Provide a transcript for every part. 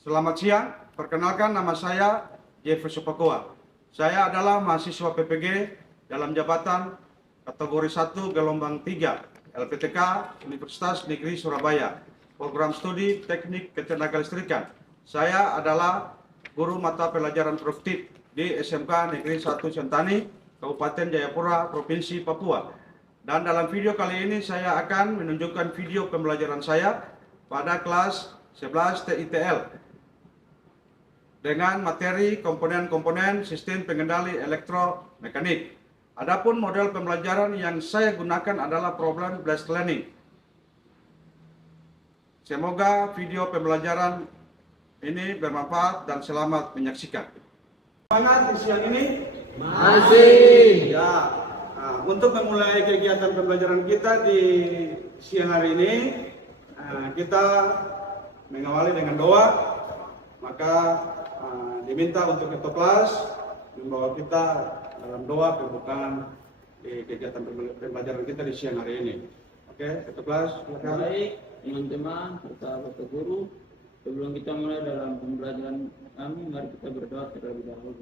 Selamat siang, perkenalkan nama saya Jeffrey Supakoa. Saya adalah mahasiswa PPG dalam jabatan kategori 1 gelombang 3 LPTK Universitas Negeri Surabaya, program studi teknik ketenagalistrikan. Saya adalah guru mata pelajaran produktif di SMK Negeri 1 Sentani, Kabupaten Jayapura, Provinsi Papua. Dan dalam video kali ini saya akan menunjukkan video pembelajaran saya pada kelas 11 TITL dengan materi komponen-komponen sistem pengendali elektromekanik. Adapun model pembelajaran yang saya gunakan adalah problem based learning. Semoga video pembelajaran ini bermanfaat dan selamat menyaksikan. Semangat di siang ini? Masih. Ya. Untuk memulai kegiatan pembelajaran kita di siang hari ini, kita mengawali dengan doa. Maka diminta untuk ketua kelas membawa kita dalam doa pembukaan di kegiatan pembelajaran kita di siang hari ini. Oke, ketua kelas, silakan. Baik, teman-teman serta Bapak Guru, sebelum kita mulai dalam pembelajaran kami, mari kita berdoa terlebih dahulu.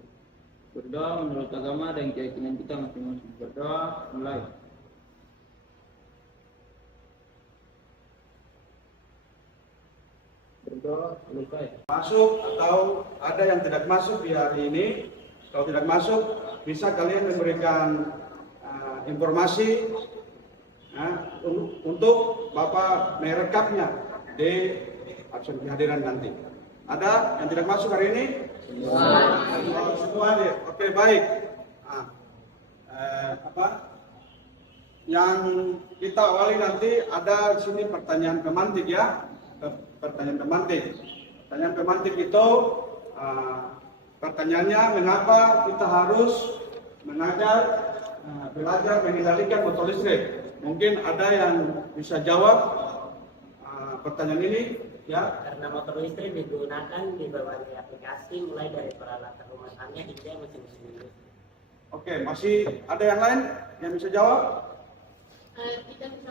Berdoa menurut agama dan keyakinan kita masing-masing. Berdoa, mulai. Berdoa, selesai. Masuk atau ada yang tidak masuk di hari ini. Kalau tidak masuk, bisa kalian memberikan informasi untuk Bapak merekapnya di absen kehadiran nanti. Ada yang tidak masuk hari ini? Semua deh. Oke, baik. Yang kita awali nanti ada di sini pertanyaan pemantik ya. Pertanyaan pemantik. Pertanyaan pemantik itu pertanyaannya, mengapa kita harus belajar mengendalikan motor listrik? Mungkin ada yang bisa jawab pertanyaan ini ya. Karena motor listrik digunakan di berbagai aplikasi, mulai dari peralatan rumah tangga hingga mesin-mesin industri. Oke, masih ada yang lain yang bisa jawab? Kita bisa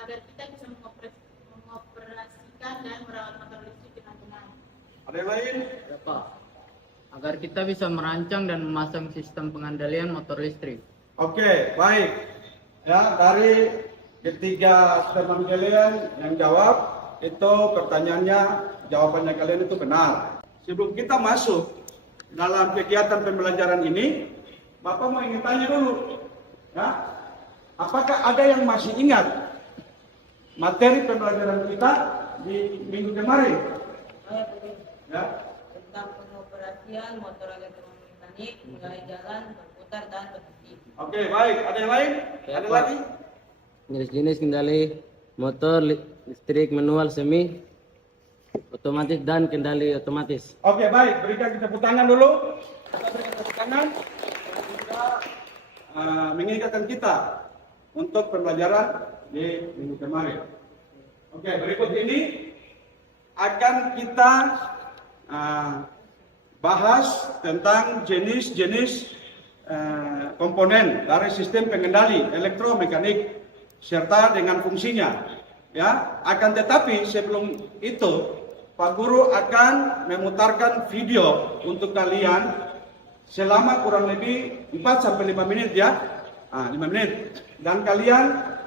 agar kita bisa mengoperasikan dan merawat motor listrik dengan benar. Ada yang lain? Berapa? Agar kita bisa merancang dan memasang sistem pengendalian motor listrik. Oke, baik. Ya, dari ketiga teman kalian yang jawab itu pertanyaannya, jawabannya kalian itu benar. Sebelum kita masuk dalam kegiatan pembelajaran ini, Bapak mau ingin tanya dulu, ya, apakah ada yang masih ingat materi pembelajaran kita di minggu kemarin? Ya. Tentang pengoperasian motor elektromekanik, mulai jalan, berputar, dan berhenti. Oke, baik. Ada yang lain? Ada lagi? Jenis-jenis kendali motor listrik manual semi otomatis dan kendali otomatis. Oke, baik. Berikan kita tepuk tangan dulu. Kita berikan tepuk tangan. Kita mengingatkan kita untuk pembelajaran di minggu kemarin. Oke, berikut ini akan kita bahas tentang jenis-jenis komponen dari sistem pengendali elektromekanik serta dengan fungsinya. Ya, akan tetapi sebelum itu Pak Guru akan memutarkan video untuk kalian selama kurang lebih 4 sampai 5 menit ya. 5 menit, dan kalian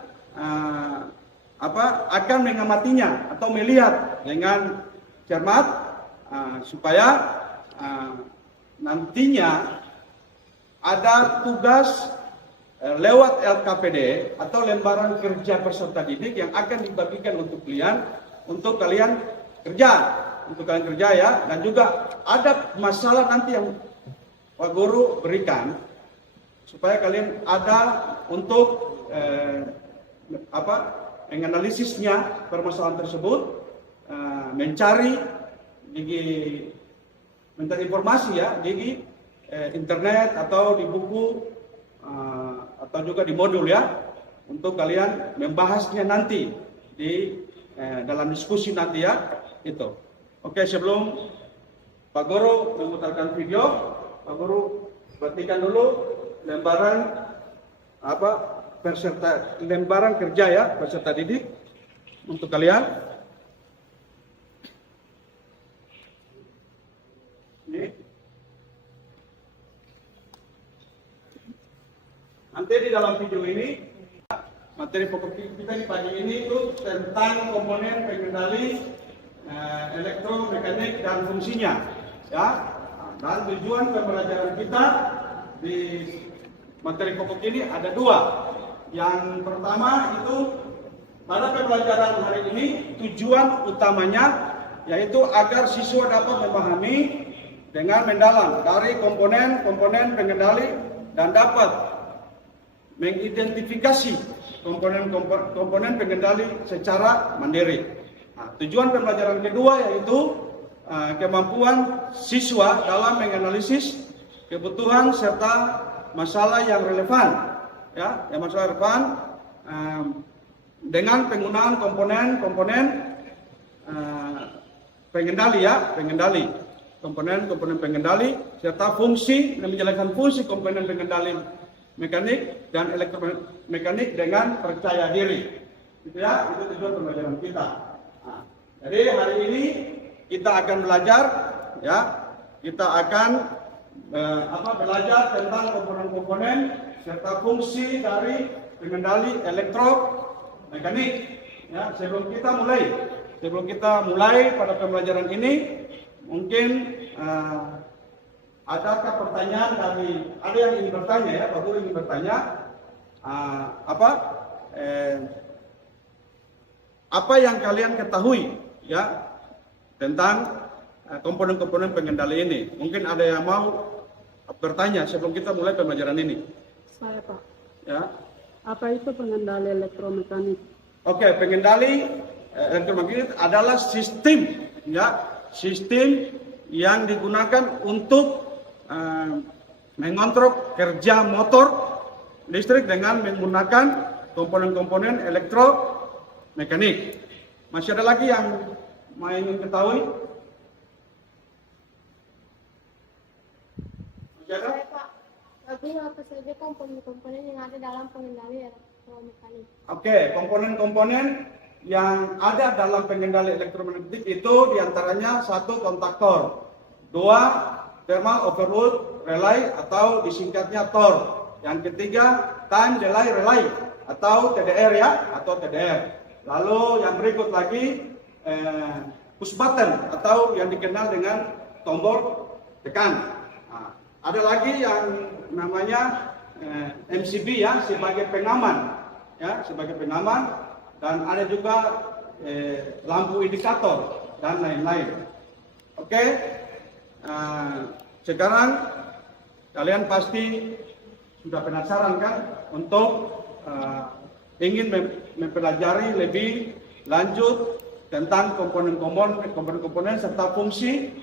akan mengamatinya atau melihat dengan cermat supaya nantinya ada tugas lewat LKPD atau lembaran kerja peserta didik yang akan dibagikan untuk kalian kerja ya, dan juga ada masalah nanti yang Pak Guru berikan supaya kalian ada untuk menganalisisnya permasalahan tersebut, mencari informasi ya di internet atau di buku atau juga di modul ya, untuk kalian membahasnya nanti di dalam diskusi nanti ya itu. Oke, sebelum Pak Guru memutarkan video, Pak Guru perhatikan dulu lembaran lembaran kerja ya peserta didik untuk kalian. Ini. Nanti di dalam video ini, materi pokok kita di pagi ini itu tentang komponen pengendali elektromekanik dan fungsinya, ya. Dan tujuan pembelajaran kita di materi pokok ini ada dua. Yang pertama itu pada pembelajaran hari ini tujuan utamanya yaitu agar siswa dapat memahami dengan mendalam dari komponen-komponen pengendali dan dapat mengidentifikasi komponen pengendali secara mandiri. Nah, tujuan pembelajaran kedua yaitu kemampuan siswa dalam menganalisis kebutuhan serta masalah yang relevan, ya, yang masalah relevan dengan penggunaan komponen-komponen pengendali, ya, komponen-komponen pengendali serta fungsi, menjelaskan fungsi komponen pengendali mekanik dan elektromekanik dengan percaya diri. Itu ya, itu tujuan pembelajaran kita. Nah, jadi hari ini kita akan belajar, ya, kita akan belajar tentang komponen-komponen serta fungsi dari pengendali elektromekanik. Ya, sebelum kita mulai pada pembelajaran ini, mungkin adakah pertanyaan dari ada yang ingin bertanya, ya, Pak Guru ingin bertanya apa yang kalian ketahui, ya, tentang komponen-komponen pengendali ini. Mungkin ada yang mau bertanya sebelum kita mulai pembelajaran ini. Saya, Pak. Ya. Apa itu pengendali elektromekanik? Oke, pengendali elektromekanik adalah sistem, ya, sistem yang digunakan untuk mengontrol kerja motor listrik dengan menggunakan komponen-komponen elektromekanik. Masih ada lagi yang mau ingin ketahui? Masih ada? Saya, Pak, tapi apa saja komponen-komponen yang ada dalam pengendali elektromekanik? Oke, komponen-komponen yang ada dalam pengendali elektromagnetik itu diantaranya satu kontaktor, dua thermal overload relay atau disingkatnya TOR. Yang ketiga time delay relay atau TDR, ya, atau TDR. Lalu yang berikut lagi push button atau yang dikenal dengan tombol tekan. Nah, ada lagi yang namanya MCB, ya, sebagai pengaman, ya, sebagai pengaman, dan ada juga lampu indikator dan lain-lain. Oke. Sekarang kalian pasti sudah penasaran kan untuk ingin mempelajari lebih lanjut tentang komponen-komponen serta fungsi,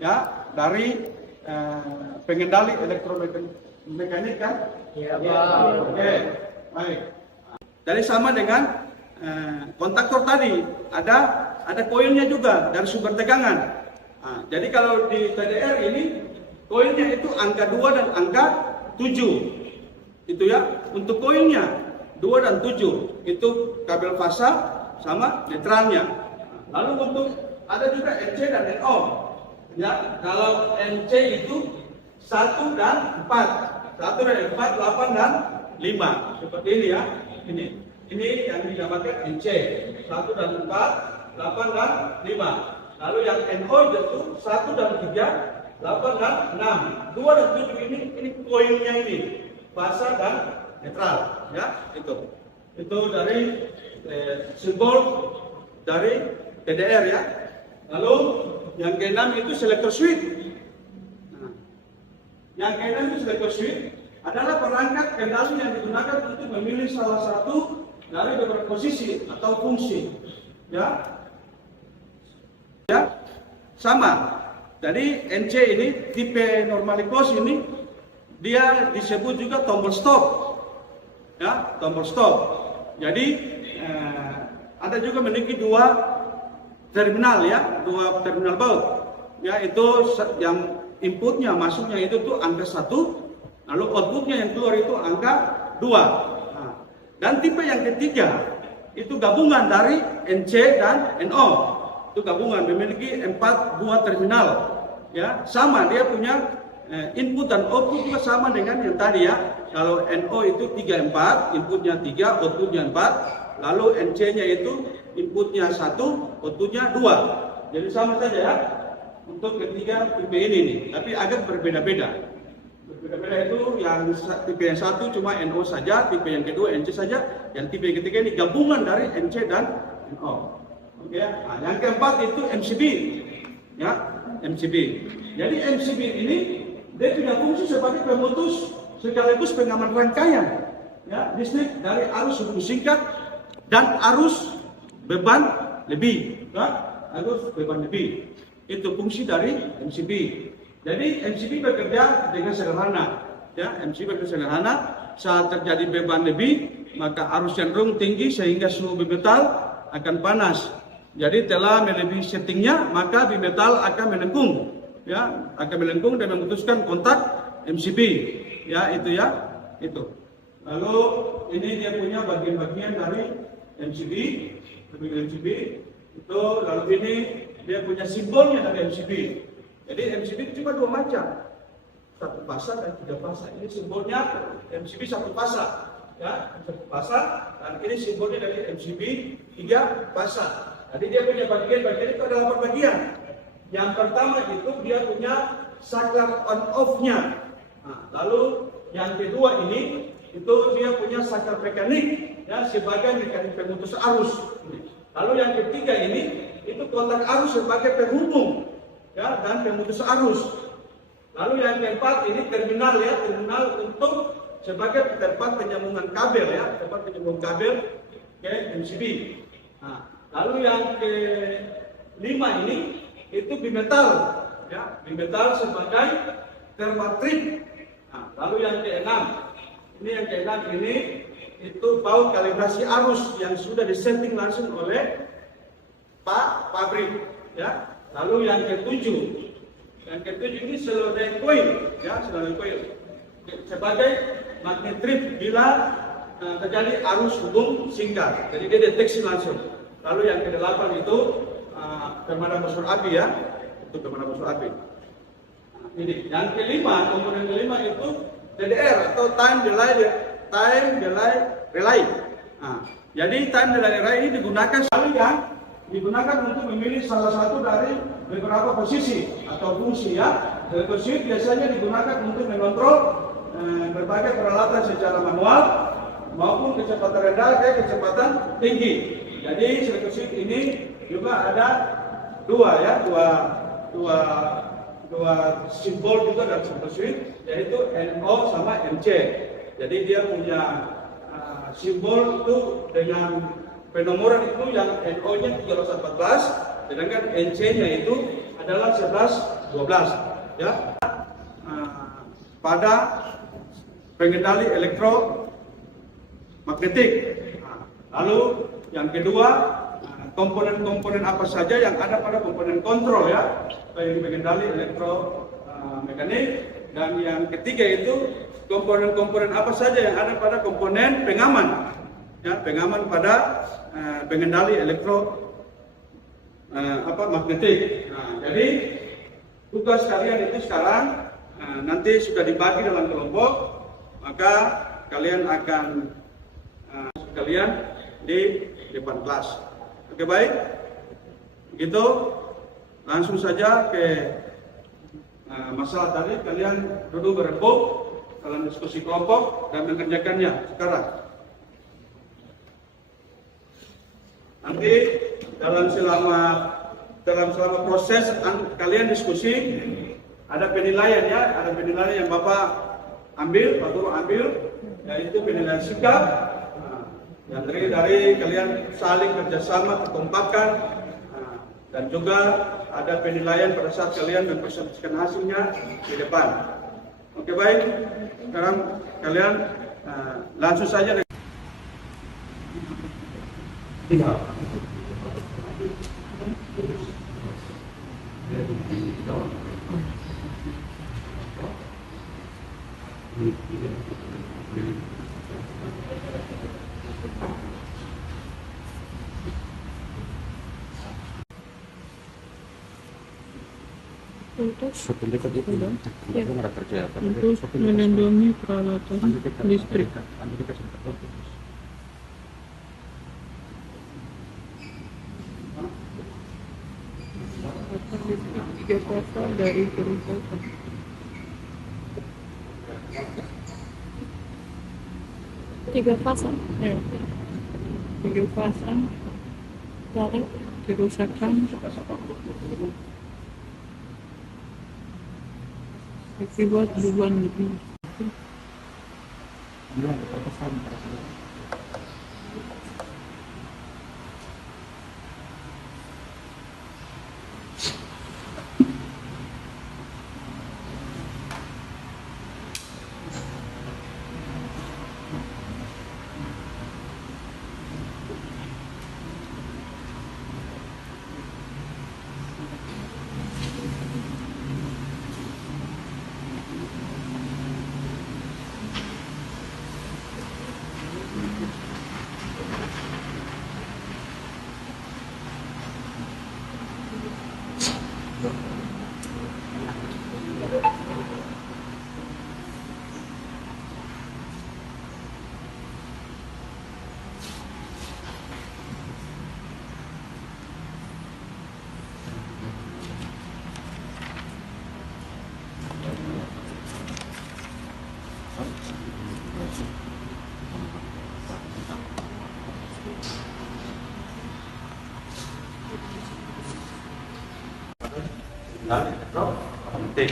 ya, dari pengendali elektromekanik kan? Iya, Pak. Oke, baik. Jadi sama dengan kontaktor tadi, ada koilnya juga dan sumber tegangan. Nah, jadi kalau di TDR ini koilnya itu angka 2 dan angka 7. Itu, ya, untuk koilnya 2 dan 7 itu kabel fasa sama netralnya. Lalu untuk ada juga NC dan NO. Ya, kalau NC itu 1 dan 4. 1 dan 4, 8 dan 5. Seperti ini, ya. Ini yang dinamakan NC. 1 dan 4, 8 dan 5. Lalu yang NO itu 1 dan 3, 8 dan 6. 2 dan 7 ini koilnya ini, fasa dan netral, ya, itu. Itu dari simbol dari TDR, ya. Lalu yang ke-6 itu selector switch. Nah, yang ke-6 itu selector switch adalah perangkat kendali yang digunakan untuk memilih salah satu dari beberapa posisi atau fungsi, ya. Ya, sama. Jadi NC ini tipe normalicos ini dia disebut juga tombol stop, ya, tombol stop. Jadi ada juga memiliki dua terminal, ya, dua terminal baut, ya, itu yang inputnya masuknya itu tuh angka 1, lalu outputnya yang keluar itu angka 2. Nah, dan tipe yang ketiga itu gabungan dari NC dan NO. Itu gabungan memiliki 4 buah terminal. Ya, sama dia punya input dan output juga sama dengan yang tadi ya. Kalau NO itu 3 4, inputnya 3, outputnya 4. Lalu NC-nya itu inputnya 1, outputnya 2. Jadi sama saja ya. Untuk ketiga tipe ini nih, tapi agak berbeda-beda. Berbeda-beda itu yang tipe yang satu cuma NO saja, tipe yang kedua NC saja, yang tipe yang ketiga ini gabungan dari NC dan NO. Oke ya. Nah, yang keempat itu MCB. Ya, MCB. Jadi MCB ini dia punya fungsi sebagai pemutus sekaligus pengaman rangkaian. Ya, listrik dari arus hubung singkat dan arus beban lebih. Ya, arus beban lebih. Itu fungsi dari MCB. Jadi MCB bekerja dengan sederhana. Ya, MCB bekerja sederhana. Saat terjadi beban lebih, maka arus cenderung tinggi sehingga suhu bimetal akan panas. Jadi telah melebihi settingnya, maka bimetal akan melengkung. Ya, akan melengkung dan memutuskan kontak MCB. Ya, itu ya, itu. Lalu ini dia punya bagian-bagian dari MCB, itu lalu ini dia punya simbolnya dari MCB. Jadi MCB itu cuma 2 macam, 1 fasa dan 3 fasa. Ini simbolnya MCB 1 fasa, ya 1 fasa. Dan ini simbolnya dari MCB 3 fasa. Jadi dia punya bagian-bagian itu ada 8 bagian. Yang pertama itu dia punya saklar on off-nya. Nah, lalu yang kedua ini itu dia punya saklar mekanik, ya sebagai mekanik pemutus arus. Lalu yang ketiga ini itu kontak arus sebagai penghubung, ya dan pemutus arus. Lalu yang keempat ini terminal ya, terminal untuk sebagai tempat penyambungan kabel ya, tempat penyambungan kabel ke MCB. Nah, lalu yang kelima ini itu bimetal, ya bimetal sebagai thermal trip. Nah, lalu yang keenam ini itu baut kalibrasi arus yang sudah disetting langsung oleh Pak pabrik, ya. Lalu yang ketujuh ini selodeng coil, ya selodeng coil sebagai magnet trip bila terjadi arus hubung singkat. Jadi dia deteksi langsung. Lalu yang kedelapan itu pemadam unsur api ya, itu pemadam unsur api. Ini yang kelima, komponen kelima itu TDR atau time delay relay. Nah, jadi time delay relay ini digunakan untuk memilih salah satu dari beberapa posisi atau fungsi ya. Selector biasanya digunakan untuk mengontrol berbagai peralatan secara manual maupun kecepatan rendah ke kecepatan tinggi. Jadi selector ini juga ada dua simbol juga dalam selector switch, yaitu NO sama MC. Jadi dia punya simbol itu dengan penomoran itu yang NO-nya 1314, sedangkan NC-nya itu adalah 1112. Ya, pada pengendali elektromagnetik. Lalu yang kedua, komponen-komponen apa saja yang ada pada komponen kontrol ya, pengendali elektromekanik. Dan yang ketiga itu komponen-komponen apa saja yang ada pada komponen pengaman, ya pengaman pada pengendali magnetik. Nah, jadi tugas kalian itu sekarang nanti sudah dibagi dalam kelompok, maka kalian akan kalian di depan kelas. Oke baik, begitu langsung saja ke masalah tadi. Kalian duduk berembuk dalam diskusi kelompok dan mengerjakannya sekarang. Nanti dalam selama proses kalian diskusi ada penilaian ya, ada penilaian yang Bapak ambil, Pak Guru ambil, yaitu penilaian sikap. Yang terdiri dari kalian saling kerjasama, kekompakan, dan juga ada penilaian pada saat kalian mempresentasikan hasilnya di depan. Oke baik, sekarang kalian langsung saja. Untuk melindungi peralatan listrik. Tiga pasang dari kerusakan. Tiga pasang. Ya. Tiga pasang Dari kerusakan akibat beban lebih. penting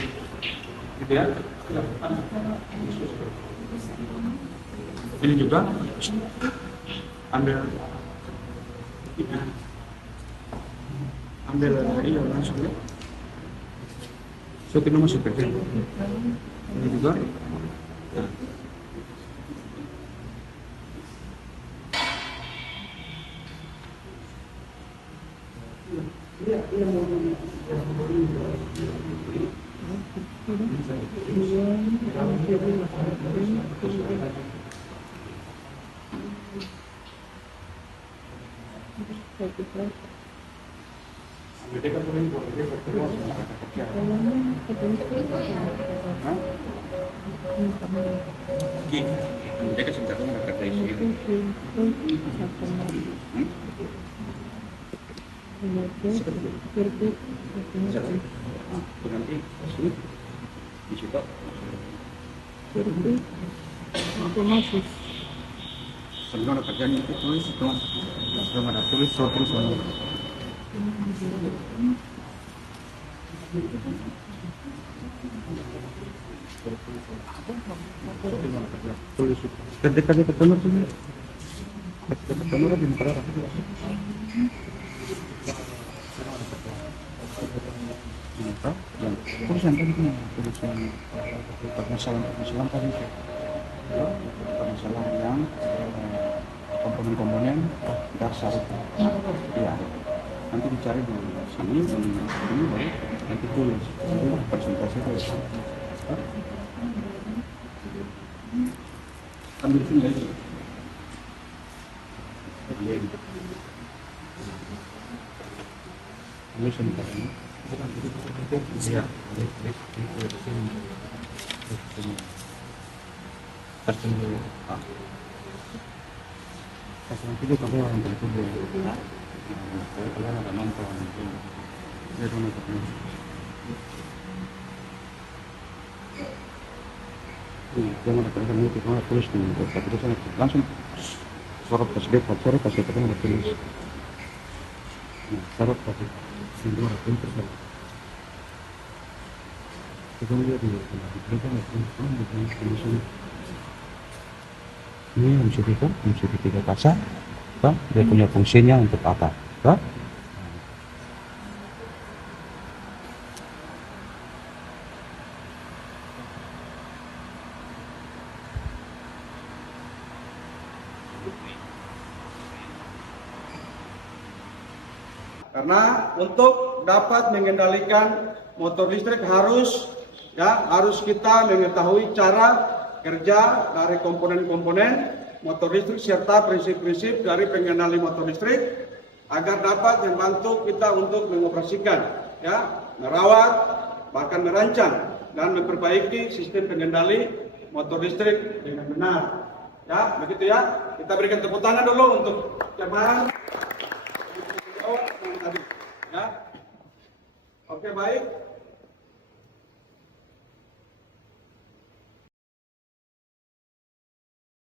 gitu ya. Ini juga ambil iya langsung ya. So kita masuk ke sini. Ini juga. Nah. Otomatis. Sebelum ada kerjaan itu tulis itu, sebelum ada tulis semua. Tulis ketika dia ketemu sini, ketika ketemu kan di negara. Tulisan tadi kan tulisan permasalahan tadi itu. Permasalahan yang komponen-komponen dasar itu, ya nanti dicari di sini ini baru nanti tulis presentasi itu. Ambil sini lagi. Ambil sini kan. Ya. Pasti dulu. Pasti nanti itu kamu orang berkumpul. Kalau kalian ada nonton, dia tuh nonton. Jangan ada kalian itu kalau tulis di tulisan langsung sorot ke sedikit, sorot ke sedikit ada tulis. Sorot ke sini ada tulis. Kita lihat di kita ada tulisan. Ini MCP3 kasar, kan? Dia punya fungsinya untuk apa, kan? Karena untuk dapat mengendalikan motor listrik harus kita mengetahui cara kerja dari komponen-komponen motor listrik serta prinsip-prinsip dari pengendali motor listrik agar dapat membantu kita untuk mengoperasikan, ya, merawat bahkan merancang dan memperbaiki sistem pengendali motor listrik dengan benar. Ya, begitu ya. Kita berikan tepuk tangan dulu untuk jemaah. Ya. Oke, baik.